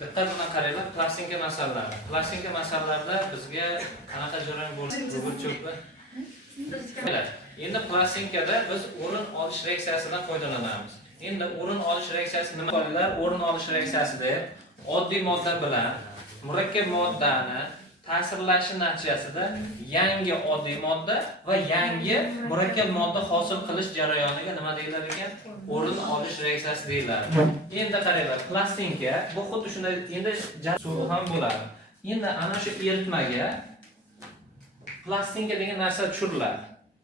Diqqat bilan qaranglar, plastinka masalalari. Plastinka masalalarida bizga qanaqa jarayon bo'ladi? Cho'pi. Endi plastinkada biz o'rin olish reaksiyasidan foydalanamiz. Endi o'rin olish reaksiyasi nima? O'rin olish reaksiyasida oddiy modda bilan murakkab moddani ta'sirlashi natijasida yangi oddiy modda va yangi murakkab modda hosil qilish jarayoniga nima deyilar ekan? O'rin olish reaksiyasi deyiladi. Endi qaranglar, plastinka bu xuddi shunday, endi suv ham bo'ladi. Endi ana shu eritmaga plastinka degan narsa tushiriladi.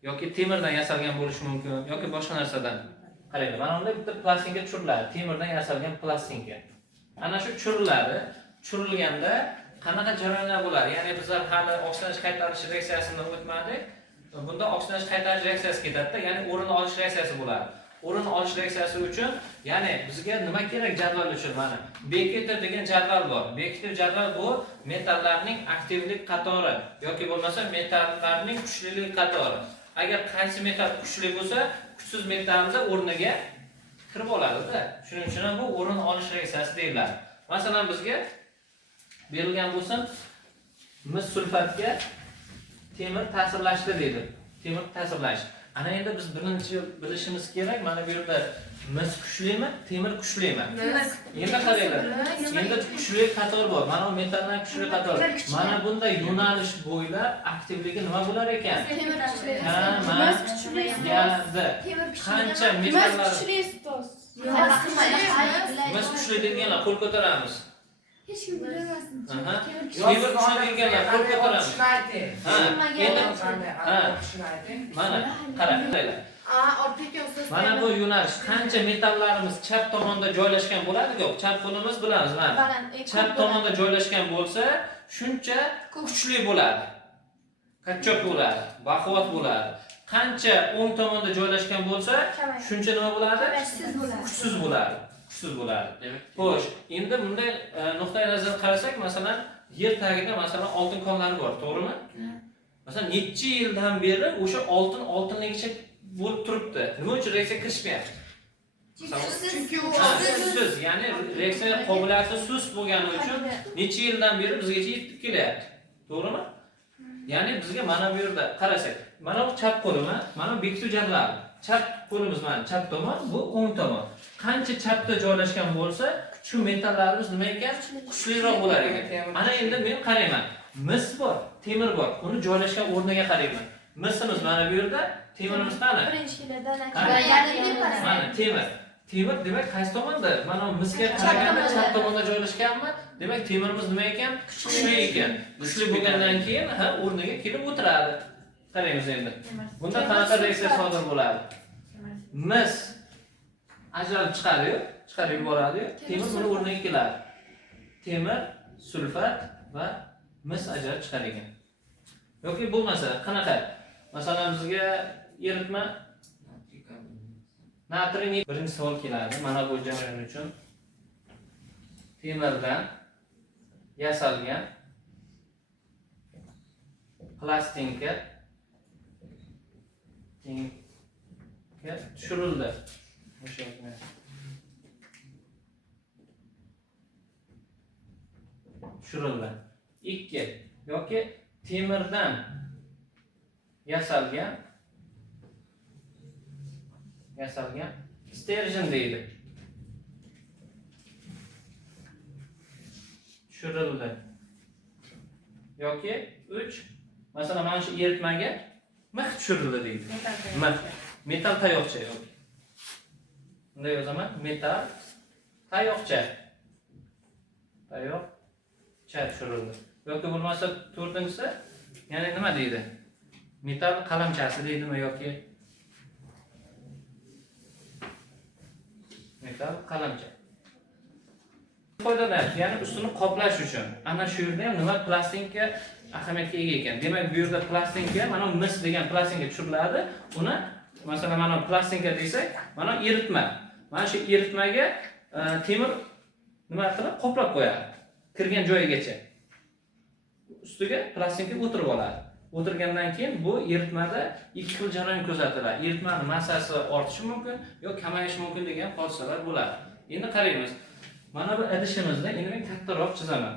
Yoki temirdan yasalgan bo'lishi mumkin, yoki boshqa narsadan. Qaranglar, mana bunday bitta plastinka tushiriladi, temirdan yasalgan plastinka. Ana shu tushiriladi. Tushirilganda qanaqa jarayonlar bo'ladi? Ya'ni bizlar hali oqsilanish qaytarish reaksiyasidan o'tmadik. Bunda oqsilanish qaytarish reaksiyasi ketadi, ya'ni o'rin olish reaksiyasi bo'ladi. O'rin olish reaksiyasi uchun, ya'ni bizga nima kerak jadval uchun? Mana Beketer degan jadval bor. Beketer jadval bu metallarning aktivlik qatori yoki bo'lmasa metallarning kuchlilik qatori. Agar qaysi metal kuchli bo'lsa, kuchsiz metalni o'rniga kirib oladi-da. Shuning uchun ham bu o'rin olish reaksiyasi deyiladi. Masalan, bizga berilgan bo'lsa, mis sulfatga temir ta'sirlashdi deydi. Temir ta'sirlash. Ana endi biz birinchi bilishimiz kerak, mana bu yerda mis kuchlimi, temir kuchlimi? Endi qaranglar. Endi kuchli qator bor. Mana bu metallar kuchli qator. Mana bunday yo'nalish bo'ylab aktivligi nima bo'lar ekan? Temir kuchli. Ha, mis kuchli. Qancha metallar kuchli stos. Mis kuchli deganlar qo'l ko'taramiz. Hech kim bilmasin. Temir kuchli deganlar qo'l ko'taramiz. Mana qaranglar. Mana bu yo'nalish qancha metallarimiz chap tomonda joylashgan bo'ladi-ku, chap qo'limiz bilamiz, mana. Chap tomonda joylashgan bo'lsa, shuncha kuchli bo'ladi. Qattiq bo'ladi, baquvvat bo'ladi. Qancha o'ng tomonda joylashgan bo'lsa, shuncha nima bo'ladi? Kuchsiz bo'ladi. Kuchsiz bo'ladi. Xo'sh, endi bunday nuqtai nazardan qarasak, masalan, yer tagida masalan oltin konlari bor, to'g'rimi? Masalan, necha yildan beri o'sha oltinligicha bo'lib turibdi. Nima uchun reaksiya kirishmayapti? Chunki u sust, ya'ni reaksiya qobiliyati sust bo'lgani uchun necha yildan beri bizgacha yetib kelyapti. To'g'rimi? Ya'ni bizga mana bu yerda qarasak, mana bu chap qo'limi, mana bu bekituv jadvali. Chap qo'limiz mana chap tomon, bu o'ng tomon. Qancha chapda joylashgan bo'lsa, shu metallarimiz nima ekan? Kuchliroq bo'lar ekan. Ana endi men qarayman. Mis bor, temir bor. Uni joylashgan o'rniga qarayman. Misimiz mana bu yerda, temirimiz qani? Mana temir. Temir demak qaysi tomonda? Mana misga qaraganda chap tomonda joylashganmi? Demak temirimiz nima ekan? Kuchli ekan. Kuchli bo'lgandan keyin o'rniga kelib o'tiradi. Qaraymiz endi. Bunda qanaqa reaksiya sodir bo'ladi? Mis ajralib chiqarib yuboradi-yu, temir buni o'rniga keladi. Temir, sulfat va mis ajralib chiqar ekan. Yoki bo'lmasa, qanaqa? Masalan, bizga eritma natriy birinchi savol keladi. Mana bu jarayon uchun temirdan yasalgan plastinka tushirildi. Tushirildi. 2 yoki temirdan yasalgan sterjin deydi. Tushirildi. Yoki 3 masalan mana shu eritmaga mix tushirildi deydi. Mix, metal tayoqcha yoki. Bunday yozaman, metal tayoqcha. Tayoqcha tushirildi. Yoki bo'lmasa 4-inchisi, ya'ni nima deydi? Metal qalamchasi deydimi yoki metal qalamcha. Foydalanadi, ya'ni ustini qoplash uchun. Ana shu yerda ham nima plastinka ahamiyatga ega ekan. Demak, bu yerda plastinka, mana mis degan plastinka tushiriladi. Uni masalan mana plastinka desak, mana eritma. Mana shu eritmaga temir nima qilib qoplab qo'yadi. Kirgan joyigacha. Ustiga plastinka o'tirib oladi. O'tirgandan keyin bu eritmada ikki xil jarayon kuzatiladi. Eritmaning massasi ortishi mumkin yoki kamayishi mumkin degan hodisalar bo'ladi. Endi qaraymiz. Mana bu idishimizda endi men kattaroq chizaman.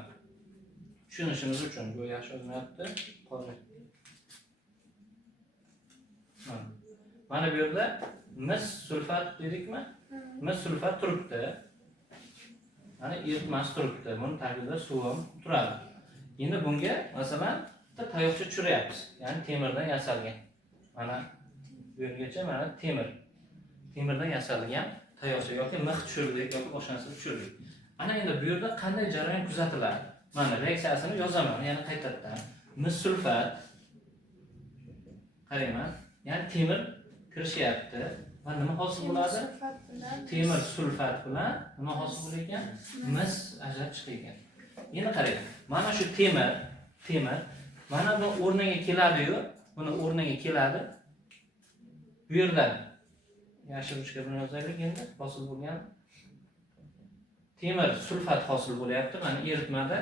Tushunishimiz uchun bu yaxshi o'zmayapti. Qoldi. Mana bu yerda mis sulfat dedikmi? Mis sulfat turibdi. Mana eritmasi turibdi. Buni tagida suv ham turadi. Endi bunga masalan tayoqcha tushiryapmiz. Ya'ni temirdan yasalgan. Mana bu yergacha mana temirdan yasalgan tayoqcha yoki mix tushirdik yoki boshqa narsa tushirdik. Ana endi bu yerda qanday jarayon kuzatiladi? Mana reaksiyasini yozaman, yana qaytadan. Mis sulfat qarayman. Ya'ni temir kirishyapti. Va nima hosil bo'ladi? Temir sulfat bilan nima hosil bo'lar ekan? Mis ajrab chiqar ekan. Endi qarang. Mana shu temir mana bu o'rniga keladi-yu, buni o'rniga keladi. Bu yerdan yashil ruchka bilan yozaylik endi. Hosil bo'lgan temir sulfat hosil bo'lyapti. Mana eritmada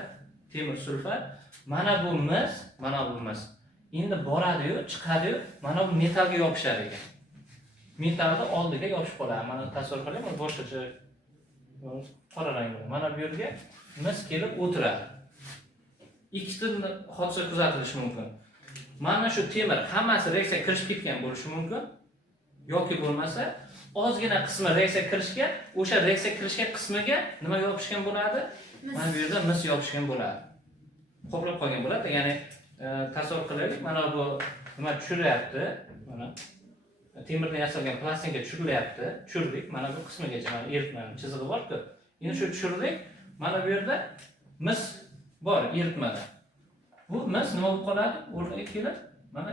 temir sulfat. Mana bu mis. Endi boradi-yu, chiqadi-yu, mana bu metallga yopishar ekan. Metallni oldiga yopishib qoladi. Mana tasavvur qiling, boshqacha qora rang bilan. Mana bu yerga mis kelib o'tiradi. Ikkita hodisa kuzatilishi mumkin. Mana shu temir hammasi reaksiya kirishib ketgan bo'lishi mumkin. Yoki bo'lmasa, ozgina qismi reaksiya kirishgan, o'sha reaksiya kirishgan qismiga nima yopishgan bo'ladi? Mana bu yerda mis yopishgan bo'ladi. Qoplab qolgan bo'ladi. Ya'ni tasavvur qilaylik, mana bu nima tushiryapti? Mana temirdan yasalgan plastinka tushirilyapti. Tushirdik, mana bu qismigacha mana eritmaning chizig'i bor-ku. Endi shu tushirdik, mana bu yerda mis bor eritmada. Bu mis nima bo'lib qoladi? O'rniga kelib, mana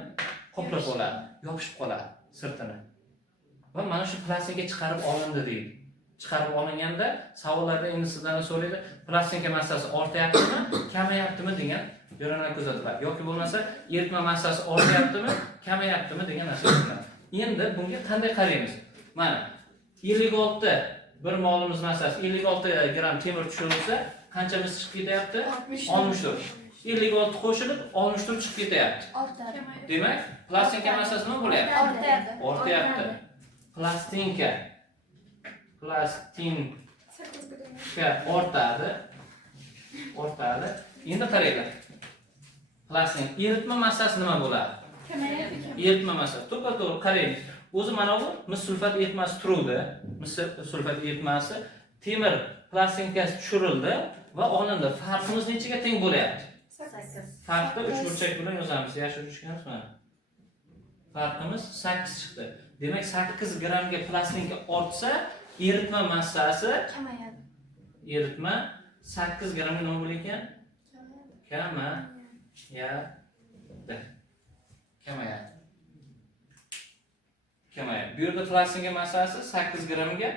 qoplab oladi, yopishib qoladi sirtini. Va mana shu plastinka chiqarib olindi deydi. Chiqarib olinganda savollarda endi sizdan so'raydi, plastinka massasi ortyaptimi, kamayaptimi degan jarayonlar kuzatiladi. Yoki bo'lmasa, eritma massasi ortyaptimi, kamayaptimi degan narsa kuzatiladi. Endi bunga qanday qaraymiz? Mana 56 bir molimiz massasi 56 gram temir tushirilsa, qanchamiz chiqib ketyapti? 64. 56 qo'shilib 64 chiqib ketyapti. Demak, plastinka massasi nima bo'lyapti? Ortyapti. Plastinka ortadi. Endi qaranglar. Plastinka eritma massasi nima bo'ladi? Eritma massasi. To'g'ri qarang. O'zi mana bu mis sulfat eritmasi turuvdi. Mis sulfat eritmasi temir plastinkasi tushirildi va olindi. Farqimiz nechaga teng bo'lyapti? 8. Farqni 3 burchak bilan yozamiz. Yashil ruchkamiz mana. Farqimiz 8 chiqdi. Demak 8 gramga plastinka ortsa, eritma massasi kamayadi. Eritma 8 gramga nima bo'lar ekan? Kamayadi. Bu yerda plastinka massasi 8 gramga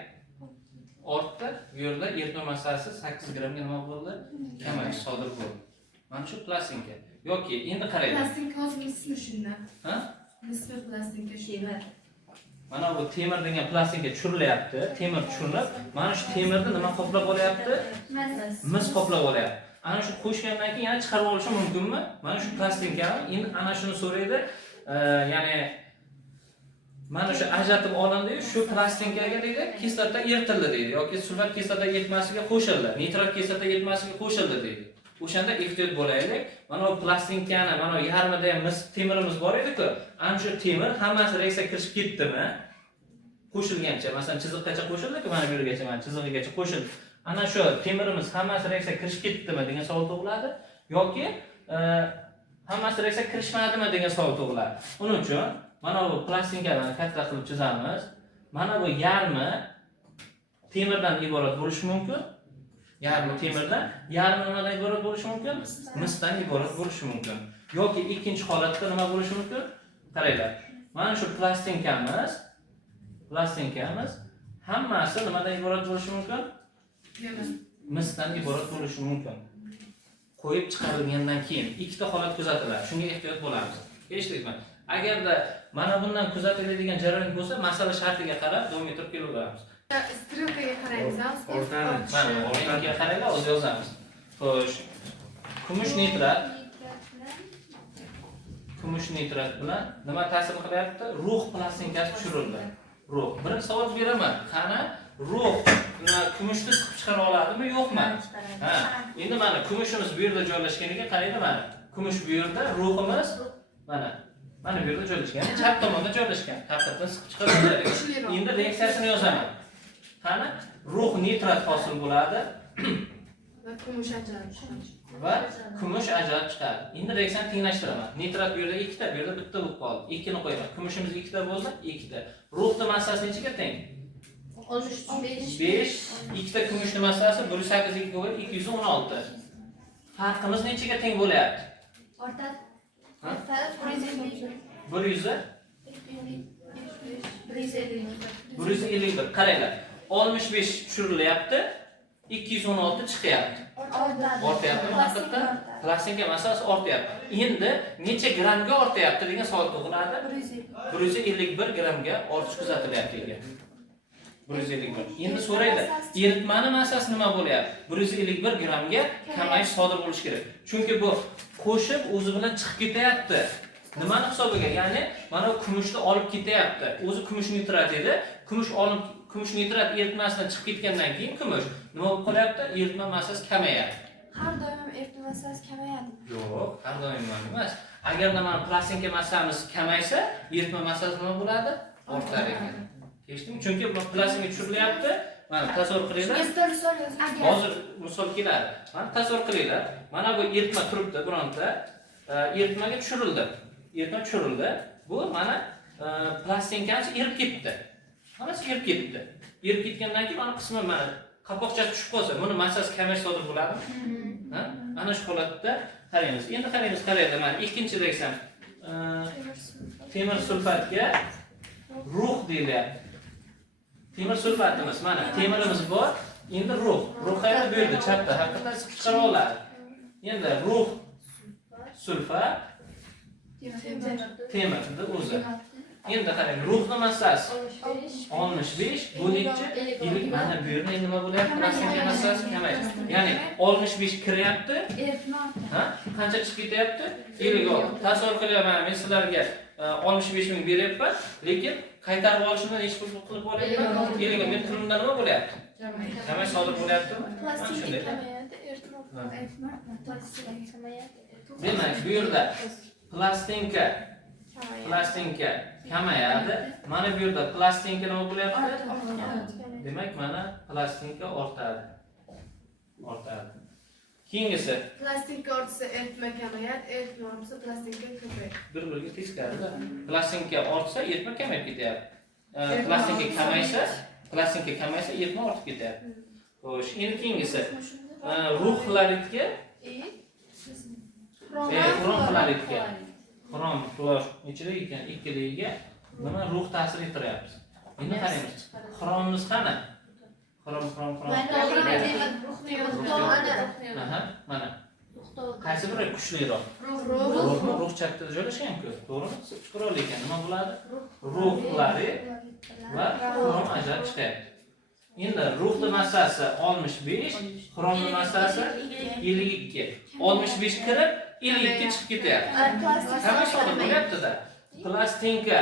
ortdi. Bu yerda eritma massasi 8 gramga nima bo'ldi? Kamayish sodir bo'ldi. Mana shu plastinka. Yoki endi qaraylik. Plastinka hozir nisbi shundan. Ha? Nisbi plastinka shundan. Mana bu temir degan plastinka tushirilyapti. Temir tushirilib, mana shu temirni nima qoplab olyapti? Mis qoplab olyapti. Ana shu qo'shgandan keyin yana chiqarib olish mumkinmi? Mana shu plastinkani endi ana shuni so'raydi. Ya'ni mana shu ajratib olindi, shu plastinkaga deydi, kislota eritildi deydi yoki sulfat kislota eritmasiga qo'shildi, nitrat kislota eritmasiga qo'shildi deydi. O'shanda ehtiyot bo'laylik. Mana bu plastinkani, mana yarmida ham mis temirimiz bor edi-ku. Ana shu temir hammasi reaksiya kirishib ketdimi? Qo'shilgancha, masalan, chiziqgacha qo'shildi-ku, mana bu yergacha, mana chiziqgacha qo'shildi. Ana shu temirimiz hammasi reaksiya kirishib ketdimi degan savol tug'iladi yoki hammasi reaksiya kirishmadimi degan savol tug'iladi. Uning uchun mana bu plastinkani katta qilib chizamiz. Mana bu yarmi temirdan iborat bo'lishi mumkin. Yarmi temirdan, yarmi nimadan iborat bo'lishi mumkin? Misdan iborat bo'lishi mumkin. Yoki ikkinchi holatda nima bo'lishi mumkin? Qaranglar. Mana shu plastinkamiz hammasi nimadan iborat bo'lishi mumkin? Misdan iborat bo'lishi mumkin. Qo'yib chiqarilgandan keyin ikkita holat kuzatiladi. Shunga ehtiyot bo'lamiz. Eshitdingizmi? Agarda mana bundan kuzatiladigan jarayon bo'lsa, masala shartiga qarab davom ettirib kelaveramiz. Strelkaga qaraymiz, o'rtaga qaraylar, o'zi yozamiz. Xo'sh. Kumush nitrat bilan nima ta'sir qilyapti? Rux plastinkasi tushirildi. Rux. Bir savol beraman. Qani ruh kumushni siqib chiqara oladimi, yo'qmi? Ha. Endi mana kumushimiz bu yerda joylashganiga qaraydi mana. Kumush bu yerda, ruhimiz mana bu yerda joylashgan. Chap tomonda joylashgan. Haqiqatan siqib chiqara oladi. Endi reaksiyasini yozaman. Qani? Ruh nitrat hosil bo'ladi. Va kumush ajralib chiqadi. Va kumush ajralib chiqadi. Endi reaksiyani tenglashtiraman. Nitrat bu yerda 2 ta, bu yerda bitta bo'lib qoldi. 2 ni qo'yaman. Kumushimiz 2 ta bo'ldi, 2 ta. Ruhning massasi nechaga teng? 65. 2 ta kumushning massasi 108 ga 216. Farqimiz nechaga teng bo'lyapti? Orta. 151. Qaranglar. 65 tushirilyapti, 216 chiqyapti. Ortyapti, haqiqatdan plastinka massasi ortyapti. Endi necha grammga ortyapti degan savol tug'iladi. 151 grammga ortish kuzatilyapti ekan. 151. Endi so'raydi, eritmani massasi nima bo'lyapti? 151 grammga kamayish sodir bo'lishi kerak. Chunki bu qo'shib o'zi bilan chiqib ketyapti. Nimani hisobiga? Ya'ni mana kumushni olib ketyapti. O'zi kumush nitrat edi. Kumush nitrat eritmasidan chiqib ketgandan keyin kumush nima bo'lib qolyapti? Eritma massasi kamayadi. Har doim eritma massasi kamayadi. Yo'q, har doim emas. Agarda mana plastinka massamiz kamaysa, eritma massasi nima bo'ladi? Ortar ekan. Eshitdingmi? Chunki bu plastinka tushirilyapti. Mana tasavvur qilinglar. Hozir misol keladi. Mana tasavvur qilinglar. Mana bu eritma turibdi bironta. Eritmaga tushirildi. Eritma tushirildi. Bu mana plastinkamiz erib ketdi. Hammasi erib ketdi. Erib ketgandan keyin mana qismi mana qapoqchasi tushib qolsa, buni massasi kamayish sodir bo'ladimi? Ha? Ana shu holatda qaraymiz. Endi qaraydi. Mana ikkinchi reaksiya. Temir sulfatga ruh deyilyapti. Temir sulfatimiz mana temirimiz bor. Endi ruh. Ruh qayerda? Bu yerda chapda. Haqiqatan siqib chiqara oladi. Endi ruh sulfat temirni o'zi. Endi qarang, ruhning massasi 65, bu necha? 50. Mana bu yerda nima bo'lyapti? Plastinka massasi kamaydi. Ya'ni 65 kiryapti. Ha? Qancha chiqib ketyapti? 56. Tasavvur qilyapman, men sizlarga 65 ming beryapman, lekin qaytarib olishimdan hech pul qilib olyapman. 50 men pulimdan nima bo'lyapti? Kamayish sodir bo'lyaptimi? Plastinka kamayadi, eritma kamayadi. Demak, bu yerda plastinka kamayadi. Mana bu yerda plastinka nima bo'lyapti? Demak, mana plastinka ortadi. Keyingisi Plastinka ortsa eritma kamayadi, eritma ortsa plastinka ko'payadi. Bir-biriga teskarida. Plastinka ortsa, eritma kamayib ketyapti. Plastinka kamaysa, eritma ortib ketyapti. Xo'sh, endi keyingisi ruh xloridga xrom xloridga. Xrom xlor ichida ekan, ikkiligiga nima ruh ta'sir ettiryapti. Endi qaraymiz. Xromimiz qani? Xrom. Mana. Qaysi biri kuchliroq? Ruh chapda joylashgan-ku, to'g'rimi? Chiqara ekan, nima bo'ladi? Ruh xlorid va xrom ajralib chiqadi. Endi ruhning massasi 65, xromning massasi 52. 65 kirib 52 chiqib ketyapti. Qanaqa sodir bo'lyapti-da? Plastinka.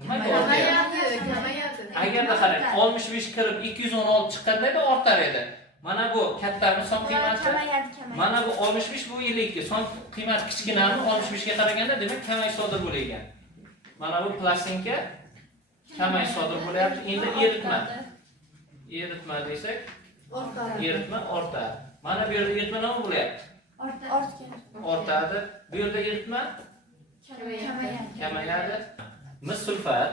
Nimaga ortyapti? Agarda qarang, 65 kirib 216 chiqqanda ortar edi. Mana bu kattami son qiymati. Mana bu 65, bu 52. Son qiymat kichkinami 65 ga qaraganda, demak kamayish sodir bo'lgan. Mana bu plastinka kamayish sodir bo'lyapti. Endi eritma desak, eritma ortadi. Mana bu yerda eritma nima bo'lyapti? Ortadi. Bu yerda eritma kamayadi. Mis sulfat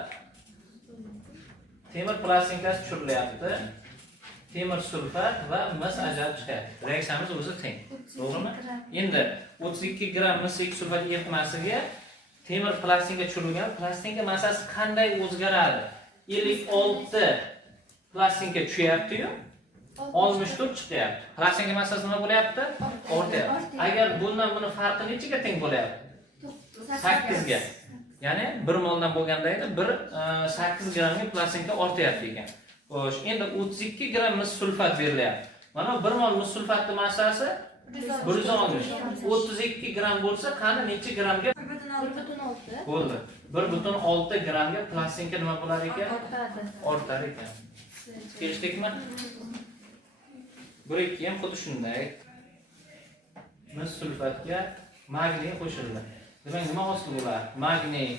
temir plastinkasi tushirilyapti. Temir sulfat va mis ajralib chiqadi. Reaksiyamiz o'zi teng. To'g'rimi? Endi 32 gramm mis sulfat eritmasiga temir plastinka tushirilgan. Plastinka massasi qanday o'zgaradi? 56 plastinka tushyapti-yu, 64 chiqyapti. Plastinka massasi nima bo'lyapti? Ortyapti. Agar bundan buni farqi nechaga teng bo'lyapti? 8 ga. Ya'ni 1 moldan bo'lganda edi, 8 grammga plastinka ortyapti ekan. Xo'sh, endi 32 gramm mis sulfat berilyapti. Mana 1 mol mis sulfatning massasi 160. 32 gramm bo'lsa, qani necha grammga? 1,6. Bo'ldi. 1,6 grammga plastinka nima bo'lar ekan? Ortar ekan. Kelishdikmi? 1,2 ham xuddi shunday. Mis sulfatga magniy qo'shildi. Demak, nima hosil bo'ladi? Magniy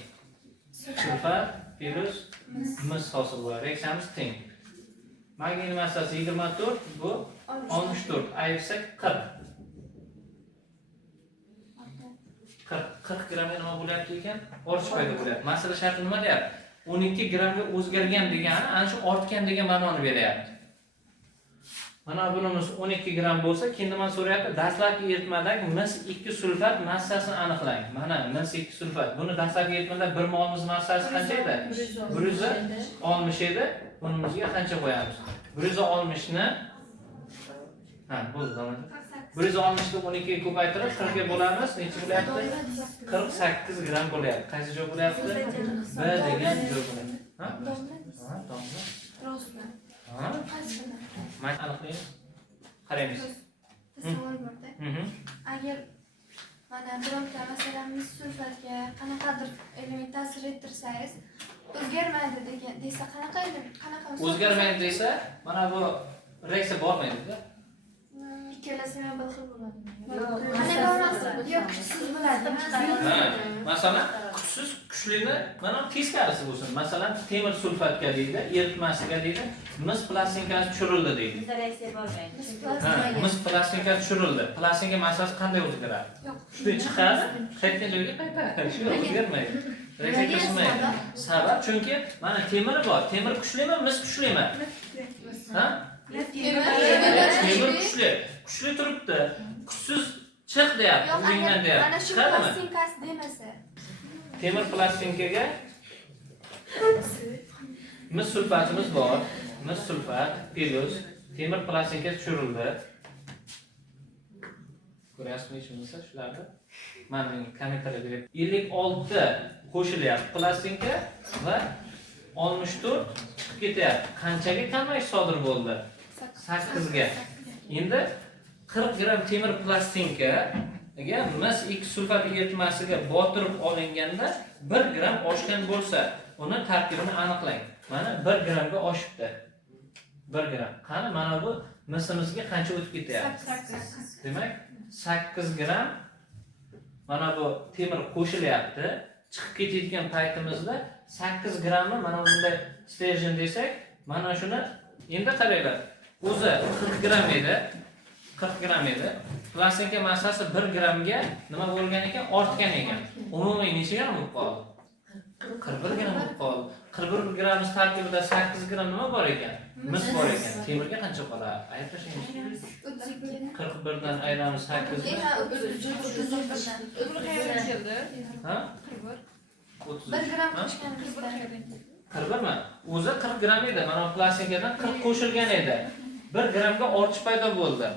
sulfat plus mis hosil bo'ladi. Reaksiyamiz teng. Magniy massasi 24, bu 64. Ayirsak 40. 40 grammga nima bo'lyapti ekan? Ortish paydo bo'lyapti. Masala sharti nima deyapti? 12 grammga o'zgargan degani ana shu ortgan degan ma'noni beryapti. Mana bunimiz 12 gram bo'lsa, keyin nima so'rayapti? Dastlabki eritmadagi mis 2 sulfat massasini aniqlang. Mana mis 2 sulfat. Buni dastlabki eritmada 1 molimiz massasi qancha edi? 160 edi. Bunimizga qancha qo'yamiz? 160 ni bo'ldi, davom eting. 160 ni 12 ga ko'paytirib 40 ga bo'lamiz. Necha bo'lyapti? 48 gram bo'lyapti. Qaysi joy bo'lyapti? B degan joy bo'lyapti. Ha? To'g'ri. Rostmi? Ha? Mana aniqlaymiz. Qaraymiz. Savol borda. Agar mana birorta masalan mis sulfatga qanaqadir element ta'sir ettirsangiz, o'zgarmaydi degan desa qanaqa O'zgarmaydi desa, mana bu reaksiya bormaydi-da. Ikkalasi ham bir xil bo'ladi. Yo'q, kuchsiz bo'ladi. Masalan, kuchsiz kuchlini mana teskarisi bo'lsin. Masalan, temir sulfatga deydi, eritmasiga deydi, mis plastinkasi tushirildi deydi. Reaksiya bo'lmaydi. Mis plastinkasi tushirildi. Plastinka massasi qanday o'zgaradi? Shunday chiqadi, qaytgan joyga qaytadi. Shu o'zgarmaydi. Reaksiya qilmaydi. Sabab chunki mana temiri bor. Temir kuchlimi, mis kuchlimi? Ha? Temir kuchli. Kuchli turibdi. Kuchsiz chiq deyapti, o'zingdan deyapti. Mana shu plastinkasi demasa. Temir plastinkaga mis sulfatimiz bor. Mis sulfat plus temir plastinka tushirildi. Ko'ryapsizmi shunisi shularni? Mana kommentariyga berib 56 qo'shilyapti plastinka va 64 chiqib ketyapti. Qanchaga kamayish sodir bo'ldi? 8 ga. Endi 40 gram temir plastinkaga mis 2 sulfat eritmasiga botirib olinganda 1 gram oshgan bo'lsa, uni tarkibini aniqlang. Mana 1 gramga oshibdi. 1 gram. Qani mana bu misimizga qancha o'tib ketyapti? Demak, 8 gram mana bu temir qo'shilyapti. Chiqib ketayotgan paytimizda 8 gramni mana bunday stержен desak, mana shuni endi qaranglar. O'zi 40 gram edi. 40 gram edi. Plastinka massasi 1 gramga nima bo'lgan ekan? Ortgan ekan. Umumiy necha gram bo'lib qoldi? 41 gram bo'lib qoldi. 41 gram tarkibida 8 gram nima bor ekan? Mis bor ekan. Temirga qancha qoladi? Aytib tashlaymiz. 41 dan ayiramiz 8 ga. 31. Ha? 31. 1 gram qo'shganimizda 41 mi? O'zi 40 gram edi. Mana plastinkadan 40 qo'shilgan edi. 1 gramga ortish paydo bo'ldi.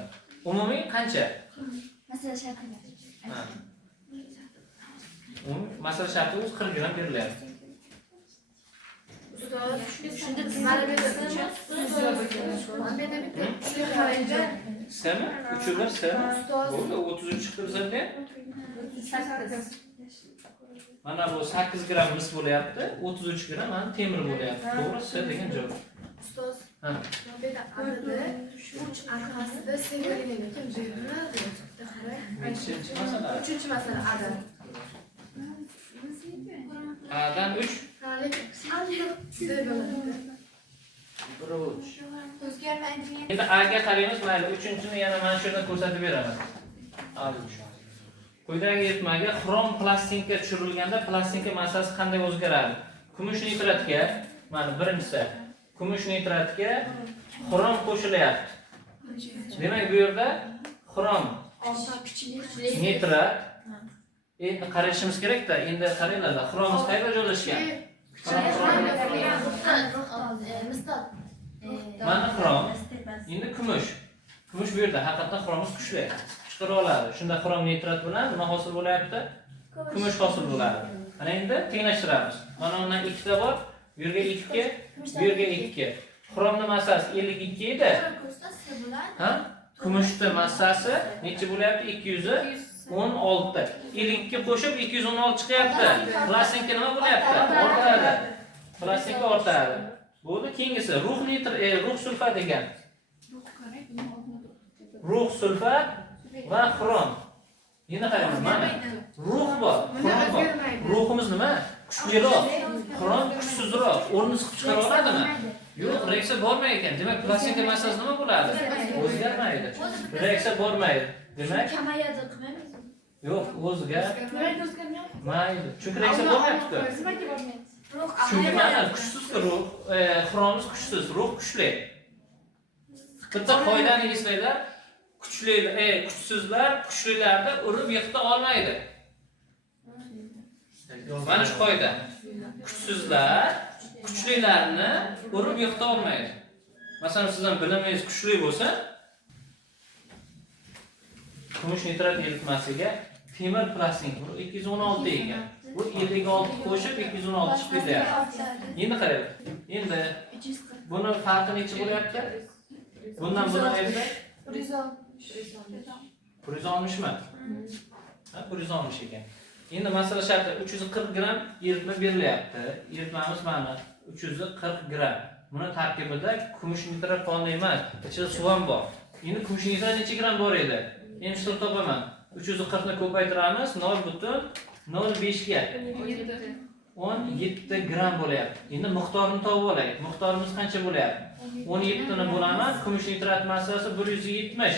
Umumiy qancha? Masala shartida. Masala sharti 40 gram berilyapti. Shunda mana bu Semi? 3 semi? Bo'ldi, 33 chiqdi bizda. Mana bu 8 gram mis bo'lyapti, 33 gram mana temir bo'lyapti. To'g'ri, S degan joy. Ustoz. Ha. Bu yerda adadi 3 arkasida seviyalarga kim beriladi? Qarang. 3-chi masala adad. A'dan 3. o'zgarmaydigan. Endi A'ga qaraymiz, mayli 3-chini yana mana shu yerda ko'rsatib beraman. Quyidagi eritmaga xrom plastinka tushirilganda plastinka massasi qanday o'zgaradi? Kumush nitratga, mana birinchisi, kumush nitratga xrom qo'shilyapti. Demak, bu yerda xrom nitrat endi qarashimiz kerak-da. Endi qaranglar, xromimiz qayerda joylashgan? Mana xrom. Endi kumush. Kumush bu yerda haqiqatan xromimiz kuchli. Chiqara oladi. Shunda xrom nitrat bilan nima hosil bo'lyapti? Kumush hosil bo'ladi. Mana endi tenglashtiramiz. Mana undan 2 ta bor. Bu yerga 2, bu yerga 2. Xromning massasi 52 edi. Ha? Kumushning massasi necha bo'lyapti? 200. 16. 52 qo'shib 216 chiqyapti. Plastinka nima bo'lyapti? Ortadi. Plastinka ortadi. Bo'ldi, keyingisi rux nitr, rux sulfat ekan. Rux sulfat va xrom. Endi qaraymiz, mana rux bor, xrom bor. Ruhimiz nima? Kuchliroq, xrom kuchsizroq. O'rni siqib chiqara oladimi? Yo'q, reaksiya bormaydi ekan. Demak, plastinka massasi nima bo'ladi? O'zgarmaydi. Reaksiya bormaydi. Demak, kamayadi, qilmaymiz. yo'q, o'zgarmaydi. Chunki reaksiya bo'lmayapti. Chunki mana kuchsiz rux, xromiz kuchsiz, rux kuchli. Bitta qoidani eslanglar. Kuchsizlar kuchlilarda urib yiqita olmaydi. Mana shu qoida. Kuchsizlar kuchlilarni urib yiqita olmaydi. Masalan, sizdan bilimingiz kuchli bo'lsa, kumush nitrat eritmasiga temir plastinka 216 ekan. Bu 56 qo'shib 216 chiqib ketyapti. Endi qarang. Endi buni farqi necha bo'lyapti? Bundan buni aytsak 160 mi? Ha, 160 ekan. Endi masala sharti 340 gram eritma berilyapti. Eritmamiz mana 340 gram. Buni tarkibida kumush nitrat qonli emas, ichida suv ham bor. Endi kumush nitrat necha gram bor edi? Endi shu topaman. 340 ni ko'paytiramiz 0.05 ga. 17 gram bo'lyapti. Endi miqdorini topib olaylik. Miqdorimiz qancha bo'lyapti? 17 ni bo'laman, kumush nitrat massasi 170.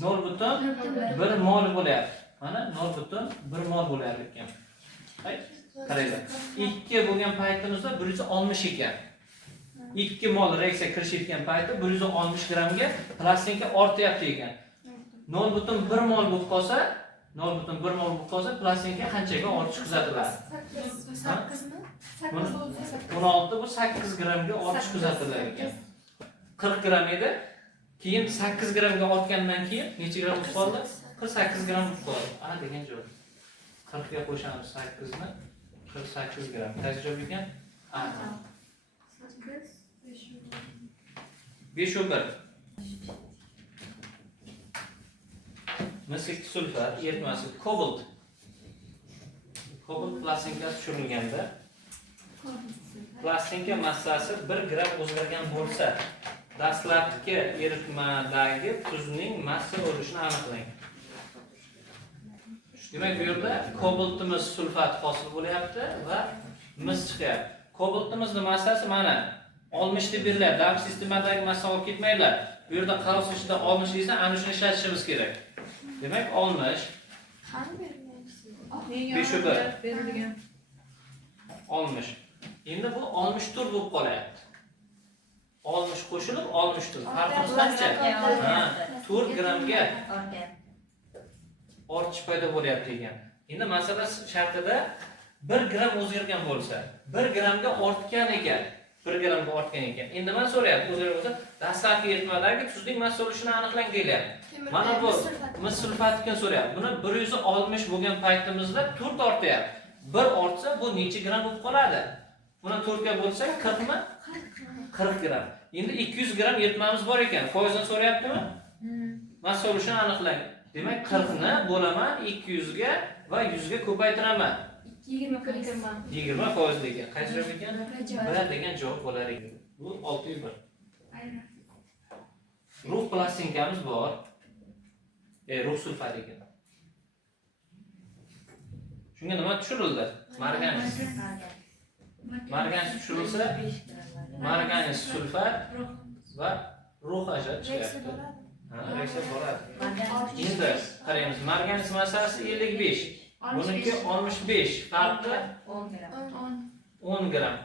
0.1 mol bo'lyapti. Mana 0.1 mol bo'lar ekan. Qaranglar. 2 bo'lgan paytimizda 160 ekan. 2 mol reaksiya kirishayotgan paytda 160 grammga plastinka ortyapti ekan. 0.1 mol bo'lib qolsa, 0.1 mol bo'lib qolsa, plastinka qanchaga ortish kuzatiladi? 16 bu 8 grammga ortish kuzatilar ekan. 40 gram edi. Keyin 8 grammga ortgandan keyin necha gram bo'lib qoldi? 48 gram bo'lib qoldi. A degan joy. 40 ga qo'shamiz 8 ni. 48 gram. Qaysi joy ekan? A. 5/1. Mis sulfat eritmasi kobalt. Kobalt plastinka tushirilganda plastinka massasi 1 gram o'zgargan bo'lsa, dastlabki eritmadagi tuzning massa bo'lishini aniqlang. Demak, bu yerda kobaltimiz sulfat hosil bo'lyapti va mis chiqyapti. Kobaltimizning massasi mana 60 deb beriladi. Davr sistemadagi massa olib ketmaylar. Bu yerda qaros ichida 60 desa, ana shuni ishlatishimiz kerak. Demak, 60 5/1 60. Endi bu 64 bo'lib qolyapti. 60 qo'shilib 64. Farqimiz qancha? Ha, 4 grammga ortish paydo bo'lyapti ekan. Endi masala shartida 1 gram o'zgargan bo'lsa, 1 gramga ortgan ekan. 1 gramga ortgan ekan. Endi nima so'rayapti? O'zgargan bo'lsa, dastlabki eritmadagi tuzning massa bo'lishini aniqlang deyilyapti. Mana bu mis sulfatni so'rayapti. Buni 160 bo'lgan paytimizda 4 ortyapti. 1 ortsa bu necha gram bo'lib qoladi? Buni 4 ga bo'lsak 40 mi? 40 gram. Endi 200 gram eritmamiz bor ekan. Foizini so'rayaptimi? Massa bo'lishini aniqlang. Demak 40 ni bo'laman 200 ga va 100 ga ko'paytiraman. 20% degan. Qaysi javob ekan? 1 degan javob bo'lar ekan. Bu 6/1. Rux plastinkamiz bor. Rux sulfat ekan. Shunga nima tushirildi? Marganis. Marganis tushirilsa, marganis sulfat va rux ajab chiqyapti. Ha, reaksiya bo'ladi. Endi qaraymiz. Marganis massasi 55. Buniki 65. Farqi 10 gram.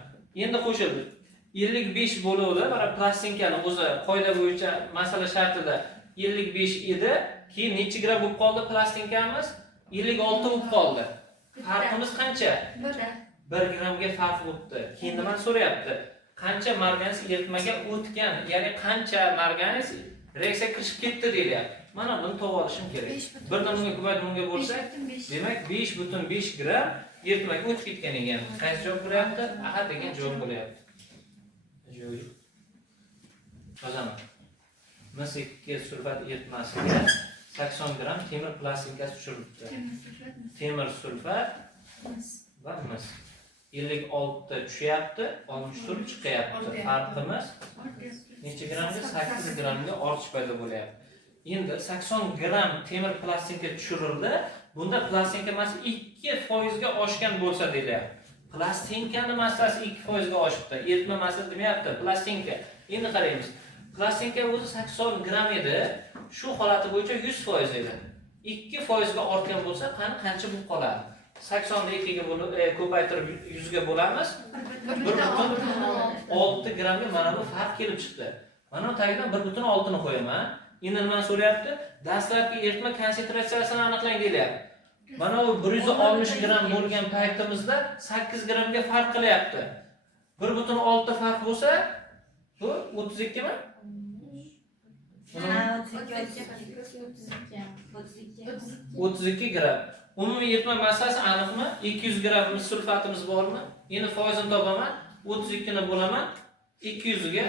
Endi qo'shildi. 55 bo'luvdi. Mana plastinkani o'zi qoida bo'yicha masala shartida 55 edi. Keyin necha gram bo'lib qoldi plastinkamiz? 56 bo'lib qoldi. Farqimiz qancha? 1 gramga farq bo'libdi. Keyin nima so'rayapti? Qancha marganis eritmaga o'tgan, ya'ni qancha marganis reaksiya kirishib ketdi deyapti. Mana buni topib olishim kerak. Birdan bunga ko'paytirib bunga bo'lsa, demak 5.5 gram eritmaga o'tib ketgan ekan. Qaysi javob bo'lyapti? A degan javob bo'lyapti. Yozaman. Mis sulfat eritmasiga 80 gram temir plastinkasi tushirilibdi. Temir sulfat va mis. 56 ta tushyapti, 64 chiqyapti. Farqimiz necha gramga? 8 gramga ortish paydo bo'lyapti. Endi 80 gram temir plastinka tushirildi. Bunda plastinka massasi 2% ga oshgan bo'lsa deyapti. Plastinkani massasi 2% ga oshibdi. Eritma massasi demayapti, plastinka. Endi qaraymiz. Plastinka o'zi 80 gram edi. Shu holati bo'yicha 100% edi. 2% ga ortgan bo'lsa, qancha bo'lib qoladi? 80 ni 2 ga ko'paytirib 100 ga bo'lamiz. 1.6 gramga mana bu farq kelib chiqdi. Mana bu tagidan 1.6 ni qo'yaman. Endi nimani so'rayapti? Dastlabki eritma konsentratsiyasini aniqlang deyapti. Mana bu 160 gram bo'lgan paytimizda 8 gramga farq qilyapti. 1.6 farq bo'lsa, bu 32 mi? 32 gram. Umumiy eritma massasi aniqmi? 200 gram mis sulfatimiz bormi? Endi foizini topaman. 32 ni bo'laman 200 ga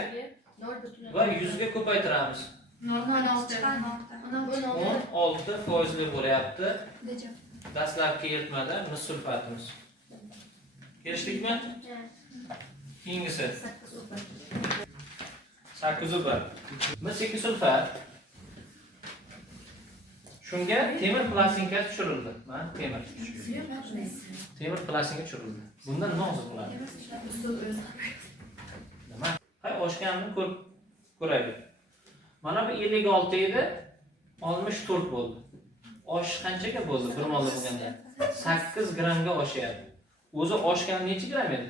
va 100 ga ko'paytiramiz. 16% bo'lyapti. Dastlabki eritmada mis sulfatimiz. Kelishdikmi? Keyingisi 8 mis 2 sulfat. Shunga temir plastinka tushirildi. Mana temir. Temir plastinka tushirildi. Bundan nima hosil bo'ladi? Nima? Hay oshganini ko'raylik. Mana bu 56 edi, 64 bo'ldi. Oshish qanchaga bo'ldi? Bir molda bo'lganda 8 gramga oshyapti. O'zi oshgan necha gram edi?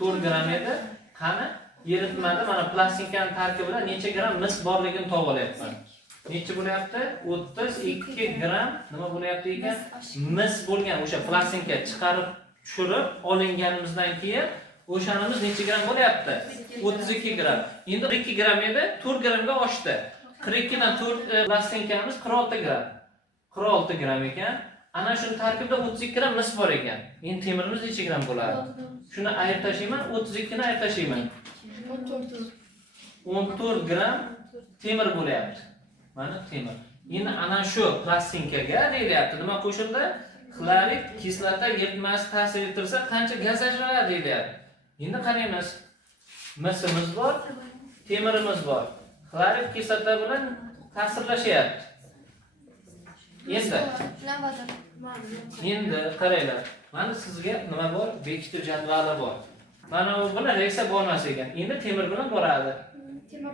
4 gram edi. Qani eritmada mana plastinkaning tarkibida necha gram mis borligini topib olyapman. Necha bo'lyapti? 32 gram nima bo'lyapti ekan? Mis bo'lgan o'sha plastinka chiqarib tushirib olinganimizdan keyin o'shanimiz necha gram bo'lyapti? 32 gram. Endi 2 gram edi, 4 gramga oshdi. 42 dan 4 plastinkamiz 46 gram. 46 gram ekan. Ana shu tarkibda 32 gram mis bor ekan. Endi temirimiz necha gram bo'ladi? Shuni ayirib tashlayman, 32 ni ayirib tashlayman. 14 gram temir bo'lyapti. Mana temir. Endi ana shu plastinkaga deyilyapti. Nima qo'shildi? Xlorid kislota eritmasi ta'sir ettirsa qancha gaz ajraladi deyilyapti. Endi qaraymiz. Misimiz bor, temirimiz bor. Xlorid kislota bilan ta'sirlashyapti. Endi qaranglar. Mana sizga nima bor? Bekitib jadvali bor. Mana bu bilan reaksiya bo'lmas ekan. Endi temir bilan boradi.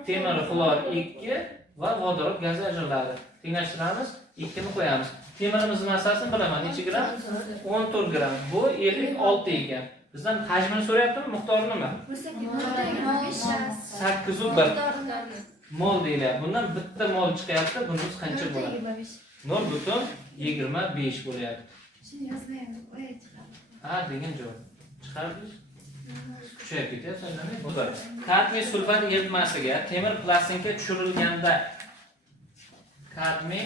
Temir xlor 2 va vodorod gazi ajraladi. Tenglashtiramiz, 2 ni qo'yamiz. Temirimiz massasini bilaman, necha gram? 14 gram. Bu 56 ekan. Bizdan hajmini so'rayaptimi, miqdori nima? 8.1 mol deyiladi. Bundan bitta mol chiqyapti. Bunimiz qancha bo'ladi? 0.25 bo'lyapti. Shuni yozmayman, qo'yay chiqadi. Ha, degan javob. Chiqardik. Kuchayib ketyapti, sanamay. Kadmiy sulfat eritmasiga temir plastinka tushirilganda kadmiy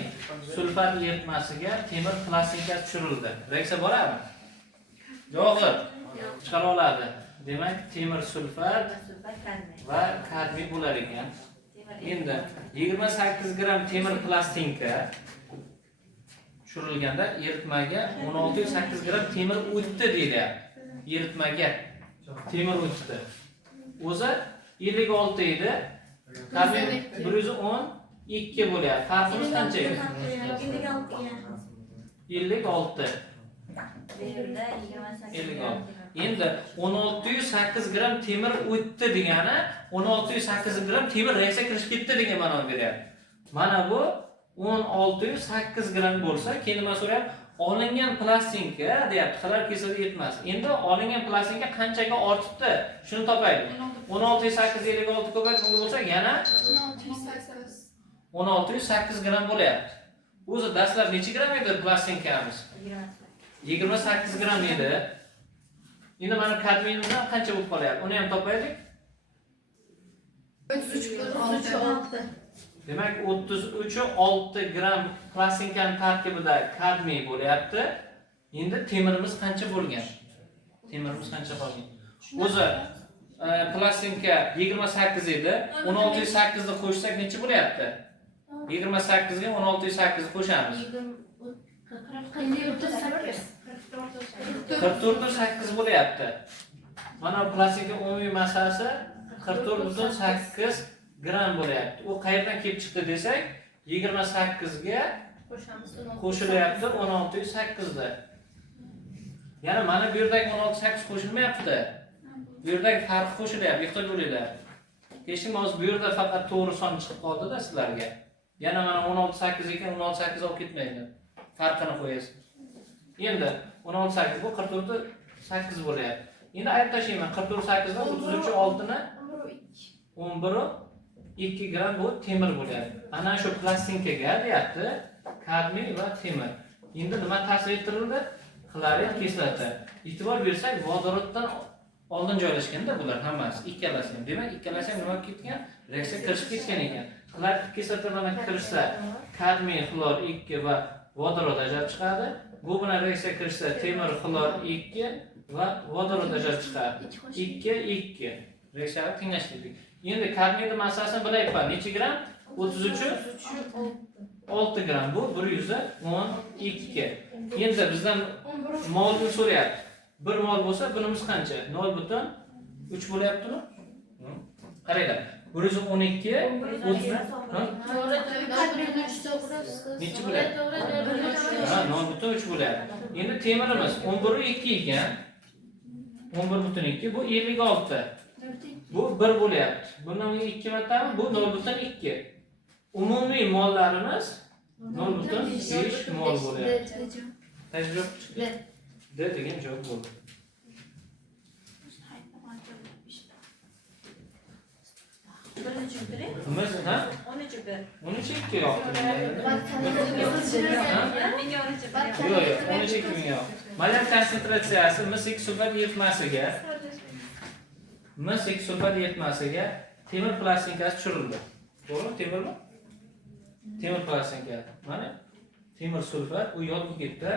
sulfat eritmasiga temir plastinka tushirildi. Reaksiya bo'ladimi? Yo'q. Chiqara oladi. Demak, temir sulfat va kadmiy bo'lar ekan. Endi 28 gram temir plastinka tushirilganda eritmaga 16.8 gram temir o'tdi deyilyapti. Eritmaga temir o'tdi. O'zi 56 edi. Kadmiy 112 bo'lyapti. Farqimiz qancha edi? 56. 56. Endi 16.8 gram temir o'tdi degani 16.8 gram temir reaksiya kirishib ketdi degan ma'no beryapti. Mana bu 16.8 gram bo'lsa, keyin nima so'rayapti? Olingan plastinka deyapti, xlor kislota yetmas. Endi olingan plastinka qanchaga ortibdi? Shuni topaylik. 16.856 ko'payib bunga bo'lsa yana 16.8 gram bo'lyapti. O'zi dastlab necha gram edi plastinkamiz? 28 gram edi. Endi mana kadmiyimizdan qancha bo'lib qolyapti? Uni ham topaylik. 33.6. Demak, 33.6 gram plastinkaning tarkibida kadmiy bo'lyapti. Endi temirimiz qancha bo'lgan? Temirimiz qancha qolgan? O'zi plastinka 28 edi. 16.8 ni qo'shsak necha bo'lyapti? 28 ga 1608 qo'shamiz. 44.8 bo'lyapti. Mana plastika umumiy massasi 44.8 gram bo'lyapti. U qayerdan kelib chiqdi desak, 28 ga qo'shilyapti 1608 da. Yana mana bu yerdagi 1608 qo'shilmayapti. Bu yerdagi farq qo'shilyapti, ehtiyot bo'linglar. Keching hozir bu yerda faqat to'g'ri son chiqib qoldi-da sizlarga. Yana mana 16.8 ekan 16.8 olib ketmaydi. Farqini qo'yasiz. Endi 16.8 bu 44.8 bo'lyapti. Endi aytib tashlayman 44.8 dan 33.6 ni 11.2 gram bu temir bo'lyapti. Ana shu plastinkaga deyapti, kadmiy va temir. Endi nima ta'sir ettirildi? Xlorid kislota. E'tibor bersak, vodoroddan oldin joylashganda bular hammasi ikkalasi ham. Demak, ikkalasi ham nima ketgan? Reaksiya kirishib ketgan ekan. Xlorid kislota bilan kirishsa, kadmiy xlor 2 va vodorod ajralib chiqadi. Bu bilan reaksiya kirishsa, temir xlor 2 va vodorod ajralib chiqadi. 2 reaksiyalar tenglashtirdik. Endi kadmiyning massasini bilayapman. Necha gram? 33.6 gram. Bu 112. Endi bizdan molni so'rayapti. 1 mol bo'lsa, bunimiz qancha? 0.3 bo'lyaptimi? Qaranglar. 112 30 necha bo'lyapti? Ha, 0.3 bo'lyapti. Endi temirimiz 11.2 ekan. 11.2 bu 56. Bu 1 bo'lyapti. Bundan 2 martami? Bu 0.2. Umumiy mollarimiz 0.5 mol bo'lyapti. Tajriba chiqdi. D degan javob bo'ldi. Biz ha? 13 yo'q. Yo'q, 12 ming yo'q. Malyam konsentratsiyasi mis2 sulfat yetmasiga temir plastinkasi tushirildi. To'g'ri, temirmi? Temir plastinka. Mana temir sulfat u yod bo'lib ketdi.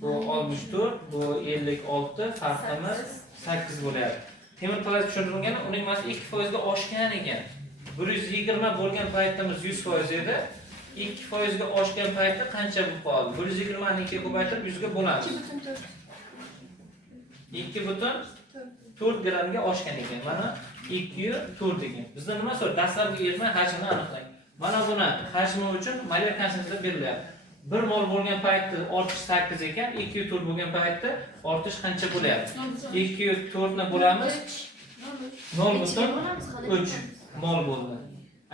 Bu 64, bu 56, farqimiz 8 bo'lyapti. Temir plastik tushirilgan, uning massasi 2% ga oshgan ekan. 120 bo'lgan paytimiz 100% edi. 2% ga oshgan paytda qancha bo'lib qoldi? 120 ni 2 ga ko'paytirib 100 ga bo'lamiz. 2.4 gramga oshgan ekan. Mana 2.4 ekan. Bizda nima so'raydi? Dastlabki eritma hajmini aniqlang. Mana buni hajmi uchun molar konsentratsiya berilyapti. 1 mol bo'lgan paytda ortish 8 ekan, 2.4 bo'lgan paytda ortish qancha bo'lyapti? 2.4 ni bo'lamiz 0.3 mol bo'ldi.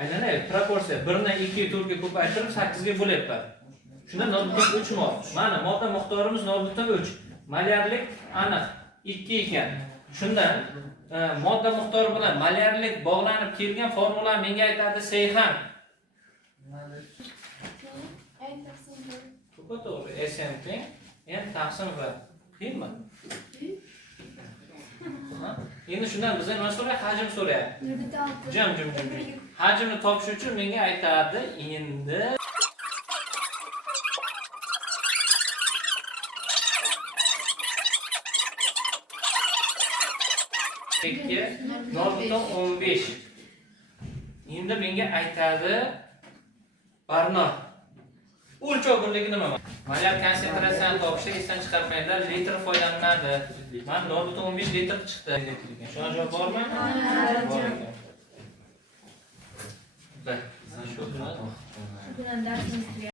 Aylanay, proporsiya 1 ni 2.4 ga ko'paytirib 8 ga bo'lyapti. Shunda 0.3 mol. Mana modda miqdorimiz 0.3. Molarlik aniq 2 ekan. Shundan modda miqdori bilan molarlik bog'lanib kelgan formula menga aytadi Seyhan. To'g'ri, SM teng n taqsim v. Qiyinmi? Endi shundan bizdan nima so'rayapti? Hajm so'rayapti. Jim. Hajmni topish uchun menga aytadi, endi Peki 0.15. Endi menga aytadi Barno. O'lchov birligi nima? Molar konsentratsiyani topishda esdan chiqarmaydilar, litr foydalanadi. Men 0.15 litr chiqdi. Shuna javob bormi? Bor. Shu bilan